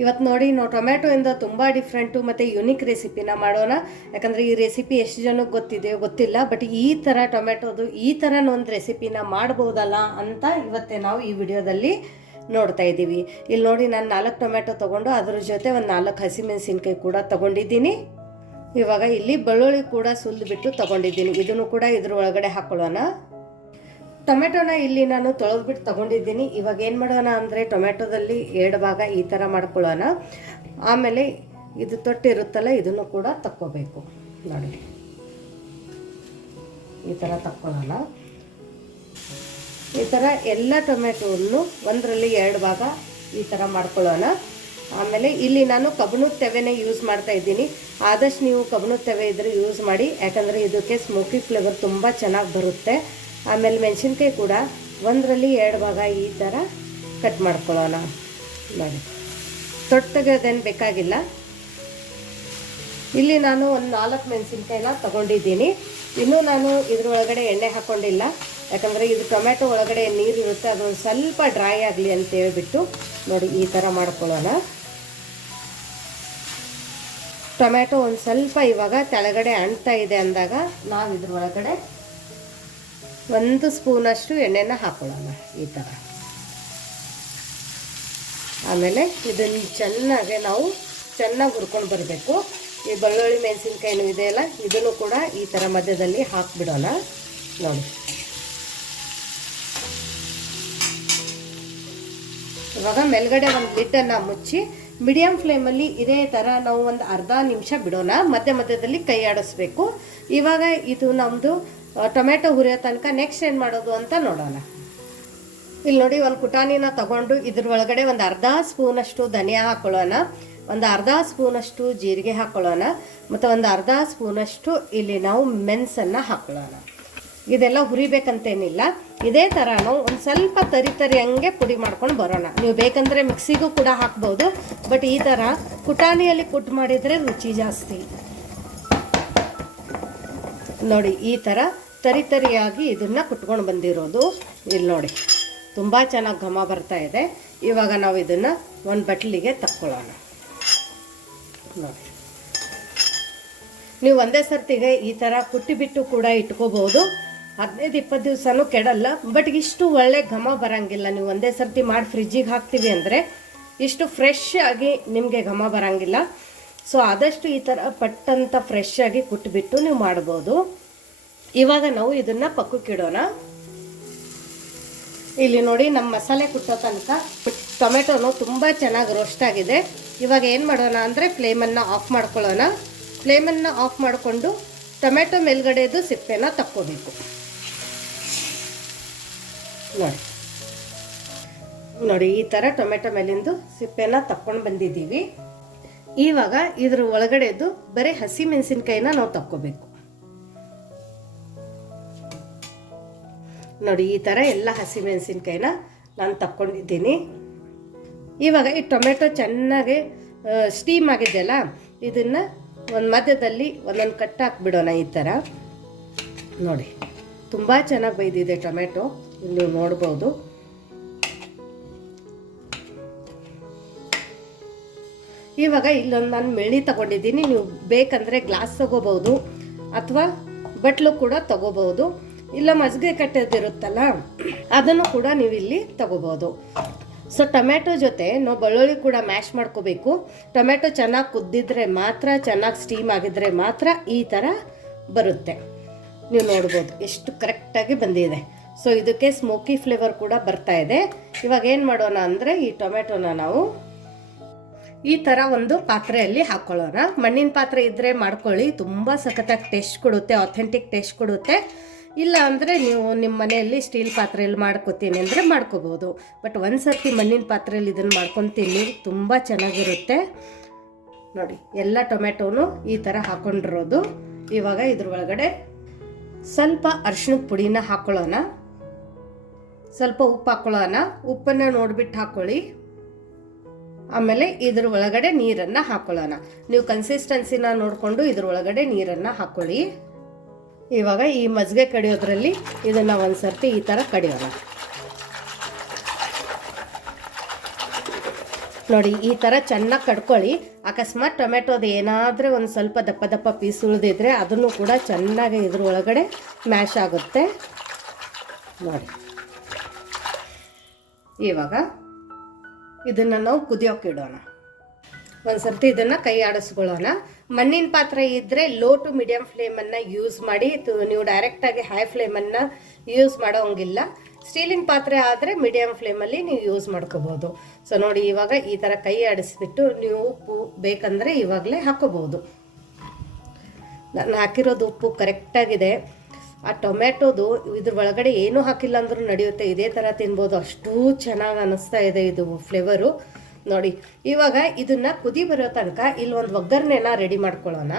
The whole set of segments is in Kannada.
ಇವತ್ತು ನೋಡಿ ನಾವು ಟೊಮ್ಯಾಟೊಯಿಂದ ತುಂಬ ಡಿಫ್ರೆಂಟು ಮತ್ತು ಯುನಿಕ್ ರೆಸಿಪಿನ ಮಾಡೋಣ. ಯಾಕಂದರೆ ಈ ರೆಸಿಪಿ ಎಷ್ಟು ಜನಕ್ಕೆ ಗೊತ್ತಿದೆಯೋ ಗೊತ್ತಿಲ್ಲ, ಬಟ್ ಈ ಥರ ಟೊಮ್ಯಾಟೊದು ಈ ಥರನೊಂದು ರೆಸಿಪಿನ ಮಾಡ್ಬೋದಲ್ಲ ಅಂತ ಇವತ್ತೇ ನಾವು ಈ ವಿಡಿಯೋದಲ್ಲಿ ನೋಡ್ತಾ ಇದ್ದೀವಿ. ಇಲ್ಲಿ ನೋಡಿ ನಾನು 4 ಟೊಮ್ಯಾಟೊ ತೊಗೊಂಡು ಅದ್ರ ಜೊತೆ ಒಂದು 4 ಹಸಿಮೆಣಸಿನ್ಕಾಯಿ ಕೂಡ ತೊಗೊಂಡಿದ್ದೀನಿ. ಇವಾಗ ಇಲ್ಲಿ ಬೆಳ್ಳುಳ್ಳಿ ಕೂಡ ಸುಲಿದು ಬಿಟ್ಟು ತೊಗೊಂಡಿದ್ದೀನಿ, ಇದನ್ನು ಕೂಡ ಇದ್ರ ಒಳಗಡೆ ಹಾಕೊಳ್ಳೋಣ. ಟೊಮೆಟೊನ ಇಲ್ಲಿ ನಾನು ತೊಳೆದ್ಬಿಟ್ಟು ತೊಗೊಂಡಿದ್ದೀನಿ. ಇವಾಗ ಏನು ಮಾಡೋಣ ಅಂದರೆ ಟೊಮೆಟೊದಲ್ಲಿ 2 ಭಾಗ ಈ ಥರ ಮಾಡ್ಕೊಳ್ಳೋಣ. ಆಮೇಲೆ ಇದು ತೊಟ್ಟಿರುತ್ತಲ್ಲ ಇದನ್ನು ಕೂಡ ತಕ್ಕೋಬೇಕು. ನೋಡಿ ಈ ಥರ ತಕ್ಕೊಳ್ಳೋಣ. ಈ ಥರ ಎಲ್ಲ ಟೊಮೆಟೊವನ್ನು 1ರಲ್ಲಿ 2 ಭಾಗ ಈ ಥರ ಮಾಡ್ಕೊಳ್ಳೋಣ. ಆಮೇಲೆ ಇಲ್ಲಿ ನಾನು ಕಬ್ಬಣದ ತವೆನೇ ಯೂಸ್ ಮಾಡ್ತಾ ಇದ್ದೀನಿ. ಆದಷ್ಟು ನೀವು ಕಬ್ಬಣದ ತವೆ ಇದ್ದರೆ ಯೂಸ್ ಮಾಡಿ, ಯಾಕಂದರೆ ಇದಕ್ಕೆ ಸ್ಮೋಕಿ ಫ್ಲೇವರ್ ತುಂಬ ಚೆನ್ನಾಗಿ ಬರುತ್ತೆ. ಆಮೇಲೆ ಮೆಣಸಿನ್ಕಾಯಿ ಕೂಡ 1ರಲ್ಲಿ 2 ಭಾಗ ಈ ಥರ ಕಟ್ ಮಾಡ್ಕೊಳ್ಳೋಣ. ನೋಡಿ ತೊಟ್ಟಗದೇನು ಬೇಕಾಗಿಲ್ಲ. ಇಲ್ಲಿ ನಾನು ಒಂದು 4 ಮೆಣಸಿನ್ಕಾಯಿನ ತೊಗೊಂಡಿದ್ದೀನಿ. ಇನ್ನೂ ನಾನು ಇದ್ರೊಳಗಡೆ ಎಣ್ಣೆ ಹಾಕ್ಕೊಂಡಿಲ್ಲ, ಯಾಕಂದರೆ ಇದು ಟೊಮೆಟೊ ಒಳಗಡೆ ನೀರಿರುತ್ತೆ, ಅದೊಂದು ಸ್ವಲ್ಪ ಡ್ರೈ ಆಗಲಿ ಅಂತ ಹೇಳ್ಬಿಟ್ಟು ನೋಡಿ ಈ ಥರ ಮಾಡ್ಕೊಳ್ಳೋಣ. ಟೊಮೆಟೊ ಒಂದು ಸ್ವಲ್ಪ ಇವಾಗ ಕೆಳಗಡೆ ಅಂಟ್ತಾ ಇದೆ ಅಂದಾಗ ನಾವು ಇದ್ರೊಳಗಡೆ 1 ಸ್ಪೂನಷ್ಟು ಎಣ್ಣೆನ ಹಾಕೊಳ್ಳೋಣ ಈ ಥರ. ಆಮೇಲೆ ಇದನ್ನು ಚೆನ್ನಾಗಿ ಹುರ್ಕೊಂಡು ಬರಬೇಕು. ಈ ಬೆಳ್ಳುಳ್ಳಿ ಮೆಣಸಿನ್ಕಾಯಿನೂ ಇದೆಯಲ್ಲ ಇದನ್ನು ಕೂಡ ಈ ಥರ ಮಧ್ಯದಲ್ಲಿ ಹಾಕಿಬಿಡೋಣ. ನೋಡಿ ಇವಾಗ ಮೇಲ್ಗಡೆ ಒಂದು ಲಿಡ್ಡನ್ನು ಮುಚ್ಚಿ ಮೀಡಿಯಮ್ ಫ್ಲೇಮಲ್ಲಿ ಇದೇ ಥರ ನಾವು ಒಂದು ಅರ್ಧ ನಿಮಿಷ ಬಿಡೋಣ. ಮಧ್ಯದಲ್ಲಿ ಕೈ ಆಡಿಸ್ಬೇಕು. ಇವಾಗ ಇದು ನಮ್ಮದು ಟೊಮೆಟೊ ಹುರಿಯೋ ತನಕ ನೆಕ್ಸ್ಟ್ ಏನು ಮಾಡೋದು ಅಂತ ನೋಡೋಣ. ಇಲ್ಲಿ ನೋಡಿ ಒಂದು ಕುಟಾಣಿನ ತಗೊಂಡು ಇದ್ರ ಒಳಗಡೆ ಒಂದು ಅರ್ಧ ಸ್ಪೂನಷ್ಟು ಧನಿಯಾ ಹಾಕ್ಕೊಳ್ಳೋಣ, ಒಂದು ಅರ್ಧ ಸ್ಪೂನಷ್ಟು ಜೀರಿಗೆ ಹಾಕ್ಕೊಳ್ಳೋಣ, ಮತ್ತು ಒಂದು ಅರ್ಧ ಸ್ಪೂನಷ್ಟು ಇಲ್ಲಿ ನಾವು ಮೆಣಸನ್ನು ಹಾಕ್ಕೊಳ್ಳೋಣ. ಇದೆಲ್ಲ ಹುರಿಬೇಕಂತೇನಿಲ್ಲ, ಇದೇ ಥರ ನಾವು ಒಂದು ಸ್ವಲ್ಪ ತರಿ ಹಂಗೆ ಪುಡಿ ಮಾಡ್ಕೊಂಡು ಬರೋಣ. ನೀವು ಬೇಕಂದರೆ ಮಿಕ್ಸಿಗೂ ಕೂಡ ಹಾಕ್ಬೋದು, ಬಟ್ ಈ ಥರ ಕುಟಾಣಿಯಲ್ಲಿ ಕುಟ್ಟು ಮಾಡಿದರೆ ರುಚಿ ಜಾಸ್ತಿ. ನೋಡಿ ಈ ಥರ ತರಿಯಾಗಿ ಇದನ್ನು ಕುಟ್ಕೊಂಡು ಬಂದಿರೋದು. ಇಲ್ಲಿ ನೋಡಿ ತುಂಬ ಚೆನ್ನಾಗಿ ಘಮ ಬರ್ತಾ ಇದೆ. ಇವಾಗ ನಾವು ಇದನ್ನು ಒಂದು ಬಟ್ಲಿಗೆ ತಕ್ಕೊಳ್ಳೋಣ. ನೋಡಿ ನೀವು ಒಂದೇ ಸರ್ತಿಗೆ ಈ ಥರ ಕುಟ್ಟಿಬಿಟ್ಟು ಕೂಡ ಇಟ್ಕೋಬೋದು. 15-20 ದಿವಸನೂ ಕೆಡಲ್ಲ, ಬಟ್ ಇಷ್ಟು ಒಳ್ಳೆ ಘಮ ಬರೋಂಗಿಲ್ಲ. ನೀವು ಒಂದೇ ಸರ್ತಿ ಮಾಡಿ ಫ್ರಿಜ್ಜಿಗೆ ಹಾಕ್ತೀವಿ ಅಂದರೆ ಇಷ್ಟು ಫ್ರೆಶ್ ಆಗಿ ನಿಮಗೆ ಘಮ ಬರೋಂಗಿಲ್ಲ. ಸೊ ಆದಷ್ಟು ಈ ಥರ ಪಟ್ಟಂತ ಫ್ರೆಶ್ ಆಗಿ ಕುಟ್ಟಿಬಿಟ್ಟು ನೀವು ಮಾಡ್ಬೋದು. ಇವಾಗ ನಾವು ಇದನ್ನು ಪಕ್ಕಕ್ಕಿಡೋಣ. ಇಲ್ಲಿ ನೋಡಿ ನಮ್ಮ ಮಸಾಲೆ ಕುಟ್ಟೋ ತನಕ ಟೊಮೆಟೊನು ತುಂಬ ಚೆನ್ನಾಗಿ ರೋಸ್ಟ್ ಆಗಿದೆ. ಇವಾಗ ಏನು ಮಾಡೋಣ ಅಂದರೆ ಫ್ಲೇಮನ್ನು ಆಫ್ ಮಾಡ್ಕೊಳ್ಳೋಣ. ಫ್ಲೇಮನ್ನು ಆಫ್ ಮಾಡಿಕೊಂಡು ಟೊಮೆಟೊ ಮೇಲ್ಗಡೆದು ಸಿಪ್ಪೆನ ತಕ್ಕೋಬೇಕು. ನೋಡಿ ಈ ಥರ ಟೊಮೆಟೊ ಮೇಲಿಂದು ಸಿಪ್ಪೆನ ತಕ್ಕೊಂಡು ಬಂದಿದ್ದೀವಿ. ಇವಾಗ ಇದ್ರ ಒಳಗಡೆದು ಬರೀ ಹಸಿ ಮೆಣಸಿನ್ಕಾಯಿನ ನಾವು ತಕ್ಕೋಬೇಕು. ನೋಡಿ ಈ ಥರ ಎಲ್ಲ ಹಸಿ ಮೆಣಸಿನ್ಕಾಯಿನ ನಾನು ತಕ್ಕೊಂಡಿದ್ದೀನಿ. ಇವಾಗ ಈ ಟೊಮೆಟೊ ಚೆನ್ನಾಗಿ ಸ್ಟೀಮ್ ಆಗಿದೆಯಲ್ಲ, ಇದನ್ನು ಒಂದು ಮಧ್ಯದಲ್ಲಿ ಒಂದೊಂದು ಕಟ್ ಹಾಕ್ಬಿಡೋಣ. ಈ ಥರ ನೋಡಿ ತುಂಬ ಚೆನ್ನಾಗಿ ಬೈದಿದೆ ಟೊಮೆಟೊ, ನೀವು ನೋಡ್ಬೋದು. ಇವಾಗ ಇಲ್ಲೊಂದು ನಾನು ಮೆಣಿ ತಗೊಂಡಿದ್ದೀನಿ. ನೀವು ಬೇಕಂದರೆ ಗ್ಲಾಸ್ ತಗೋಬೋದು ಅಥವಾ ಬಟ್ಲು ಕೂಡ ತಗೋಬೋದು, ಇಲ್ಲ ಮಜ್ಜಿಗೆ ಕಟ್ಟೋದಿರುತ್ತಲ್ಲ ಅದನ್ನು ಕೂಡ ನೀವು ಇಲ್ಲಿ ತಗೋಬೋದು. ಸೊ ಟೊಮೆಟೊ ಜೊತೆ ನಾವು ಬೆಳ್ಳುಳ್ಳಿ ಕೂಡ ಮ್ಯಾಶ್ ಮಾಡ್ಕೋಬೇಕು. ಟೊಮೆಟೊ ಚೆನ್ನಾಗಿ ಕುದ್ದಿದ್ರೆ ಮಾತ್ರ, ಚೆನ್ನಾಗಿ ಸ್ಟೀಮ್ ಆಗಿದ್ರೆ ಮಾತ್ರ ಈ ಥರ ಬರುತ್ತೆ. ನೀವು ನೋಡ್ಬೋದು ಎಷ್ಟು ಕರೆಕ್ಟಾಗಿ ಬಂದಿದೆ. ಸೊ ಇದಕ್ಕೆ ಸ್ಮೋಕಿ ಫ್ಲೇವರ್ ಕೂಡ ಬರ್ತಾ ಇದೆ. ಇವಾಗ ಏನು ಮಾಡೋಣ ಅಂದರೆ ಈ ಟೊಮೆಟೊನ ನಾವು ಈ ಥರ ಒಂದು ಪಾತ್ರೆಯಲ್ಲಿ ಹಾಕ್ಕೊಳ್ಳೋಣ. ಮಣ್ಣಿನ ಪಾತ್ರೆ ಇದ್ದರೆ ಮಾಡ್ಕೊಳ್ಳಿ, ತುಂಬ ಸಖತ್ತಾಗಿ ಟೇಸ್ಟ್ ಕೊಡುತ್ತೆ, ಅಥೆಂಟಿಕ್ ಟೇಸ್ಟ್ ಕೊಡುತ್ತೆ. ಇಲ್ಲ ಅಂದರೆ ನೀವು ನಿಮ್ಮ ಮನೆಯಲ್ಲಿ ಸ್ಟೀಲ್ ಪಾತ್ರೆಯಲ್ಲಿ ಮಾಡ್ಕೊತೀನಿ ಅಂದರೆ ಮಾಡ್ಕೋಬೋದು. ಬಟ್ ಒಂದು ಸರ್ತಿ ಮಣ್ಣಿನ ಪಾತ್ರೆಯಲ್ಲಿ ಇದನ್ನು ಮಾಡ್ಕೊತೀನಿ, ತುಂಬ ಚೆನ್ನಾಗಿರುತ್ತೆ. ನೋಡಿ ಎಲ್ಲ ಟೊಮೆಟೊನು ಈ ಥರ ಹಾಕ್ಕೊಂಡಿರೋದು. ಇವಾಗ ಇದ್ರ ಒಳಗಡೆ ಸ್ವಲ್ಪ ಅರಿಶಿಣದ ಪುಡಿನ ಹಾಕ್ಕೊಳ್ಳೋಣ, ಸ್ವಲ್ಪ ಉಪ್ಪು ಹಾಕ್ಕೊಳ್ಳೋಣ. ಉಪ್ಪನ್ನು ನೋಡಿಬಿಟ್ಟು ಹಾಕ್ಕೊಳ್ಳಿ. ಆಮೇಲೆ ಇದ್ರ ಒಳಗಡೆ ನೀರನ್ನು ಹಾಕ್ಕೊಳ್ಳೋಣ. ನೀವು ಕನ್ಸಿಸ್ಟೆನ್ಸಿನ ನೋಡಿಕೊಂಡು ಇದ್ರ ಒಳಗಡೆ ನೀರನ್ನು ಹಾಕ್ಕೊಳ್ಳಿ. ಇವಾಗ ಈ ಮಜ್ಜಿಗೆ ಕಡಿಯೋದ್ರಲ್ಲಿ ಇದನ್ನು ಒಂದು ಸರ್ತಿ ಈ ಥರ ಕಡಿಯೋಣ. ನೋಡಿ ಈ ಥರ ಚೆನ್ನಾಗಿ ಕಡ್ಕೊಳ್ಳಿ. ಅಕಸ್ಮಾತ್ ಟೊಮೆಟೊದು ಏನಾದರೂ ಒಂದು ಸ್ವಲ್ಪ ದಪ್ಪ ದಪ್ಪ ಪೀಸ್ ಉಳಿದಿದ್ರೆ ಅದನ್ನು ಕೂಡ ಚೆನ್ನಾಗಿ ಇದ್ರ ಒಳಗಡೆ ಮ್ಯಾಶ್ ಆಗುತ್ತೆ. ನೋಡಿ ಇವಾಗ ಇದನ್ನು ನಾವು ಕುದಿಯೋಕೆ ಇಡೋಣ. ಒಂದು ಸರ್ತಿ ಇದನ್ನು ಕೈ ಆಡಿಸ್ಕೊಳ್ಳೋಣ. ಮಣ್ಣಿನ ಪಾತ್ರೆ ಇದ್ದರೆ ಲೋ ಟು ಮೀಡಿಯಮ್ ಫ್ಲೇಮನ್ನು ಯೂಸ್ ಮಾಡಿ. ನೀವು ಡೈರೆಕ್ಟಾಗಿ ಹೈ ಫ್ಲೇಮನ್ನು ಯೂಸ್ ಮಾಡೋಂಗಿಲ್ಲ. ಸ್ಟೀಲಿನ ಪಾತ್ರೆ ಆದರೆ ಮೀಡಿಯಮ್ ಫ್ಲೇಮಲ್ಲಿ ನೀವು ಯೂಸ್ ಮಾಡ್ಕೋಬೋದು. ಸೊ ನೋಡಿ ಇವಾಗ ಈ ಥರ ಕೈ ಆಡಿಸ್ಬಿಟ್ಟು ನೀವು ಉಪ್ಪು ಬೇಕಂದರೆ ಇವಾಗಲೇ ಹಾಕೋಬೋದು. ನಾನು ಹಾಕಿರೋದು ಉಪ್ಪು ಕರೆಕ್ಟಾಗಿದೆ. ಆ ಟೊಮೆಟೊದು ಇದ್ರ ಒಳಗಡೆ ಏನೂ ಹಾಕಿಲ್ಲ ಅಂದ್ರೂ ನಡೆಯುತ್ತೆ. ಇದೇ ಥರ ತಿನ್ಬೋದು, ಅಷ್ಟೂ ಚೆನ್ನಾಗಿ ಅನ್ನಿಸ್ತಾ ಇದೆ ಇದು ಫ್ಲೇವರು. ನೋಡಿ ಇವಾಗ ಇದನ್ನು ಕುದಿ ಬರೋ ತನಕ ಇಲ್ಲಿ ಒಂದು ಒಗ್ಗರಣೆನ ರೆಡಿ ಮಾಡ್ಕೊಳ್ಳೋಣ.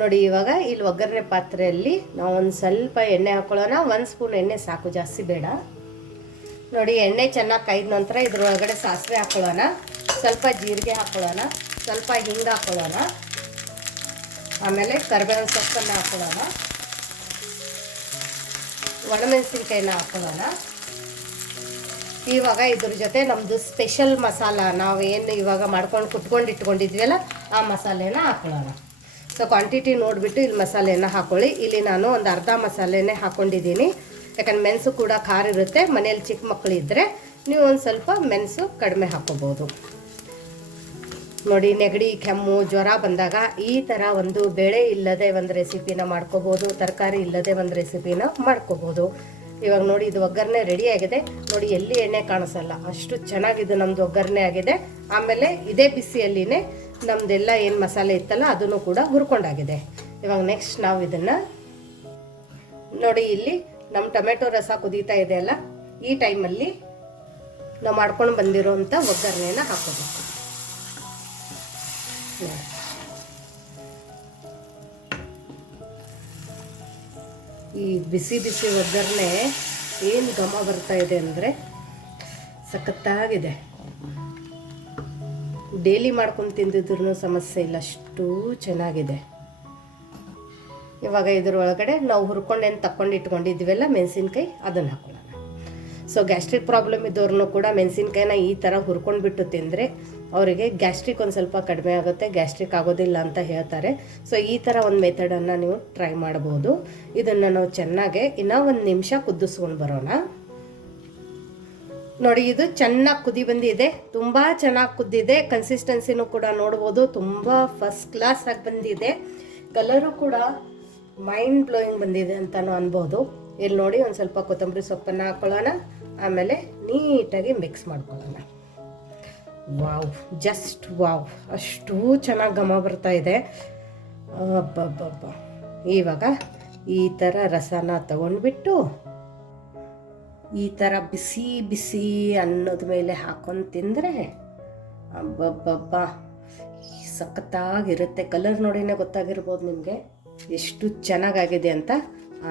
ನೋಡಿ ಇವಾಗ ಇಲ್ಲಿ ಒಗ್ಗರಣೆ ಪಾತ್ರೆಯಲ್ಲಿ ನಾವು ಒಂದು ಸ್ವಲ್ಪ ಎಣ್ಣೆ ಹಾಕೊಳ್ಳೋಣ. 1 ಸ್ಪೂನ್ ಎಣ್ಣೆ ಸಾಕು, ಜಾಸ್ತಿ ಬೇಡ. ನೋಡಿ ಎಣ್ಣೆ ಚೆನ್ನಾಗಿ ಕಾಯ್ದ ನಂತರ ಇದ್ರೊಳಗಡೆ ಸಾಸಿವೆ ಹಾಕೊಳ್ಳೋಣ, ಸ್ವಲ್ಪ ಜೀರಿಗೆ ಹಾಕೊಳ್ಳೋಣ, ಸ್ವಲ್ಪ ಹಿಂಗ ಹಾಕೊಳ್ಳೋಣ, ಆಮೇಲೆ ಕರಿಬೇವಿನ ಸೊಪ್ಪನ್ನು ಹಾಕೊಳ್ಳೋಣ, ಒಣಮೆಣಸಿನ್ಕಾಯಿನ ಹಾಕೊಳ್ಳೋಣ. ಇವಾಗ ಇದ್ರ ಜೊತೆ ನಮ್ಮದು ಸ್ಪೆಷಲ್ ಮಸಾಲ ನಾವು ಏನು ಇವಾಗ ಮಾಡ್ಕೊಂಡು ಕುಟ್ಕೊಂಡು ಇಟ್ಕೊಂಡಿದ್ವಲ್ಲ ಆ ಮಸಾಲೆನ ಹಾಕೊಳ್ಳೋಣ. ಸೊ ಕ್ವಾಂಟಿಟಿ ನೋಡಿಬಿಟ್ಟು ಇಲ್ಲಿ ಮಸಾಲೆಯನ್ನು ಹಾಕ್ಕೊಳ್ಳಿ. ಇಲ್ಲಿ ನಾನು ಒಂದು ಅರ್ಧ ಮಸಾಲೆನೇ ಹಾಕ್ಕೊಂಡಿದ್ದೀನಿ. ಯಾಕಂದ್ರೆ ಮೆಣಸು ಕೂಡ ಖಾರ ಇರುತ್ತೆ. ಮನೇಲಿ ಚಿಕ್ಕ ಮಕ್ಕಳು ಇದ್ದರೆ ನೀವು ಒಂದು ಸ್ವಲ್ಪ ಮೆಣಸು ಕಡಿಮೆ ಹಾಕ್ಕೋಬೋದು. ನೋಡಿ ನೆಗಡಿ ಕೆಮ್ಮು ಜ್ವರ ಬಂದಾಗ ಈ ಥರ ಒಂದು ಬೇಳೆ ಇಲ್ಲದೆ ಒಂದು ರೆಸಿಪಿನ ಮಾಡ್ಕೋಬೋದು, ತರಕಾರಿ ಇಲ್ಲದೆ ಒಂದು ರೆಸಿಪಿನ ಮಾಡ್ಕೋಬೋದು. ಇವಾಗ ನೋಡಿ ಇದು ಒಗ್ಗರಣೆ ರೆಡಿ ಆಗಿದೆ. ನೋಡಿ ಎಲ್ಲಿ ಎಣ್ಣೆ ಕಾಣಿಸಲ್ಲ, ಅಷ್ಟು ಚೆನ್ನಾಗಿದ್ದು ನಮ್ಮದು ಒಗ್ಗರಣೆ ಆಗಿದೆ. ಆಮೇಲೆ ಇದೇ ಬಿಸಿಯಲ್ಲಿನೇ ನಮ್ಮದೆಲ್ಲ ಏನು ಮಸಾಲೆ ಇತ್ತಲ್ಲ ಅದನ್ನು ಕೂಡ ಹುರ್ಕೊಂಡಾಗಿದೆ. ಇವಾಗ ನೆಕ್ಸ್ಟ್ ನಾವು ಇದನ್ನು ನೋಡಿ ಇಲ್ಲಿ ನಮ್ಮ ಟೊಮೆಟೊ ರಸ ಕುದೀತಾ ಇದೆ ಅಲ್ಲ, ಈ ಟೈಮಲ್ಲಿ ನಾವು ಮಾಡ್ಕೊಂಡು ಬಂದಿರೋಂಥ ಒಗ್ಗರಣೆನ ಹಾಕೋಬೇಕು. ಈ ಬಿಸಿ ಬಿಸಿ ಒಗ್ಗರಣೆ ಏನು ಘಮ ಬರ್ತಾ ಇದೆ ಅಂದರೆ ಸಖತ್ತಾಗಿದೆ. ಡೈಲಿ ಮಾಡ್ಕೊಂಡು ತಿಂದಿದ್ರೂ ಸಮಸ್ಯೆ ಇಲ್ಲ, ಅಷ್ಟು ಚೆನ್ನಾಗಿದೆ. ಇವಾಗ ಇದ್ರೊಳಗಡೆ ನಾವು ಹುರ್ಕೊಂಡೇನು ತಕ್ಕೊಂಡು ಇಟ್ಕೊಂಡಿದ್ವಲ್ಲ ಮೆಣಸಿನ್ಕಾಯಿ ಅದನ್ನು ಹಾಕೊಳ್ಳೋಣ. ಸೊ ಗ್ಯಾಸ್ಟ್ರಿಕ್ ಪ್ರಾಬ್ಲಮ್ ಇದ್ದವ್ರನ್ನೂ ಕೂಡ ಮೆಣಸಿನ್ಕಾಯಿನ ಈ ಥರ ಹುರ್ಕೊಂಡ್ಬಿಟ್ಟು ತಿಂದರೆ ಅವರಿಗೆ ಗ್ಯಾಸ್ಟ್ರಿಕ್ ಒಂದು ಸ್ವಲ್ಪ ಕಡಿಮೆ ಆಗುತ್ತೆ, ಗ್ಯಾಸ್ಟ್ರಿಕ್ ಆಗೋದಿಲ್ಲ ಅಂತ ಹೇಳ್ತಾರೆ. ಸೊ ಈ ಥರ ಒಂದು ಮೆಥಡನ್ನು ನೀವು ಟ್ರೈ ಮಾಡ್ಬೋದು. ಇದನ್ನು ನಾವು ಚೆನ್ನಾಗೆ ಇನ್ನೂ 1 ನಿಮಿಷ ಕುದಿಸ್ಕೊಂಡು ಬರೋಣ. ನೋಡಿ ಇದು ಚೆನ್ನಾಗಿ ಕುದಿ ಬಂದಿದೆ, ತುಂಬ ಚೆನ್ನಾಗಿ ಕುದ್ದಿದೆ. ಕನ್ಸಿಸ್ಟೆನ್ಸಿನೂ ಕೂಡ ನೋಡ್ಬೋದು, ತುಂಬ ಫಸ್ಟ್ ಕ್ಲಾಸ್ ಆಗಿ ಬಂದಿದೆ. ಕಲರು ಕೂಡ ಮೈಂಡ್ ಬ್ಲೋಯಿಂಗ್ ಬಂದಿದೆ ಅಂತಲೂ ಅನ್ಬೋದು. ಇಲ್ಲಿ ನೋಡಿ ಒಂದು ಸ್ವಲ್ಪ ಕೊತ್ತಂಬರಿ ಸೊಪ್ಪನ್ನು ಹಾಕ್ಕೊಳ್ಳೋಣ, ಆಮೇಲೆ ನೀಟಾಗಿ ಮಿಕ್ಸ್ ಮಾಡ್ಕೊಳ್ಳೋಣ. ವಾವ್, ಜಸ್ಟ್ ವಾವ್, ಅಷ್ಟು ಚೆನ್ನಾಗಿ ಘಮ ಬರ್ತಾ ಇದೆ. ಅಬ್ಬಬ್ಬಬ್ಬ. ಇವಾಗ ಈ ಥರ ರಸನ ತಗೊಂಡ್ಬಿಟ್ಟು ಈ ಥರ ಬಿಸಿ ಬಿಸಿ ಅನ್ನದ ಮೇಲೆ ಹಾಕೊಂಡು ತಿಂದರೆ ಅಬ್ಬಬ್ಬಬ್ಬ ಸಖತ್ತಾಗಿರುತ್ತೆ. ಕಲರ್ ನೋಡಿನೇ ಗೊತ್ತಾಗಿರ್ಬೋದು ನಿಮಗೆ ಎಷ್ಟು ಚೆನ್ನಾಗಾಗಿದೆ ಅಂತ.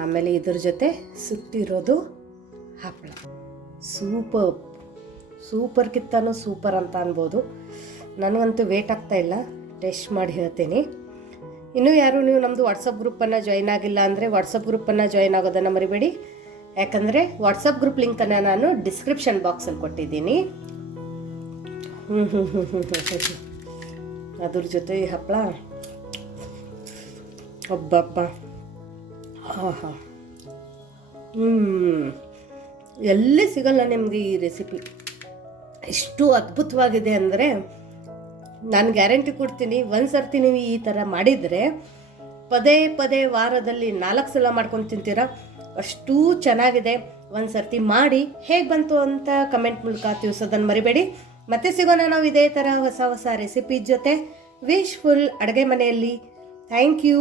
ಆಮೇಲೆ ಇದ್ರ ಜೊತೆ ಸುಟ್ಟಿರೋದು ಹಪ್ಪಳ. ಸೂಪರ್ಗಿಂತನೂ ಸೂಪರ್ ಅಂತ ಅನ್ಬೋದು. ನನಗಂತೂ ವೇಟ್ ಆಗ್ತಾ ಇಲ್ಲ, ಟೇಸ್ಟ್ ಮಾಡಿ ಹೇಳ್ತೀನಿ. ಇನ್ನೂ ಯಾರು ನೀವು ನಮ್ಮದು ವಾಟ್ಸಪ್ ಗ್ರೂಪನ್ನು ಜಾಯ್ನ್ ಆಗಿಲ್ಲ ಅಂದರೆ ವಾಟ್ಸಪ್ ಗ್ರೂಪನ್ನು ಜಾಯ್ನ್ ಆಗೋದನ್ನು ಮರಿಬೇಡಿ. ಯಾಕಂದರೆ ವಾಟ್ಸಪ್ ಗ್ರೂಪ್ ಲಿಂಕನ್ನು ನಾನು ಡಿಸ್ಕ್ರಿಪ್ಷನ್ ಬಾಕ್ಸಲ್ಲಿ ಕೊಟ್ಟಿದ್ದೀನಿ. ಅದ್ರ ಜೊತೆ ಈ ಹಪ್ಪಳ ಹಬ್ಬಬ್ಬ, ಹಾಂ ಎಲ್ಲಿ ಸಿಗಲ್ಲ ನಿಮಗೆ ಈ ರೆಸಿಪಿ. ಎಷ್ಟು ಅದ್ಭುತವಾಗಿದೆ ಅಂದರೆ ನಾನು ಗ್ಯಾರಂಟಿ ಕೊಡ್ತೀನಿ, ಒಂದು ಸರ್ತಿ ನೀವು ಈ ಥರ ಮಾಡಿದರೆ ಪದೇ ಪದೇ ವಾರದಲ್ಲಿ 4 ಸಲ ಮಾಡ್ಕೊಂಡು ತಿಂತೀರ, ಅಷ್ಟೂ ಚೆನ್ನಾಗಿದೆ. ಒಂದು ಸರ್ತಿ ಮಾಡಿ ಹೇಗೆ ಬಂತು ಅಂತ ಕಮೆಂಟ್ ಮೂಲಕ ತಿಳಿಸೋದನ್ನು ಮರಿಬೇಡಿ. ಮತ್ತೆ ಸಿಗೋಣ ನಾವು ಇದೇ ಥರ ಹೊಸ ಹೊಸ ರೆಸಿಪಿ ಜೊತೆ ವಿಶ್ಫುಲ್ ಅಡುಗೆ ಮನೆಯಲ್ಲಿ. Thank you.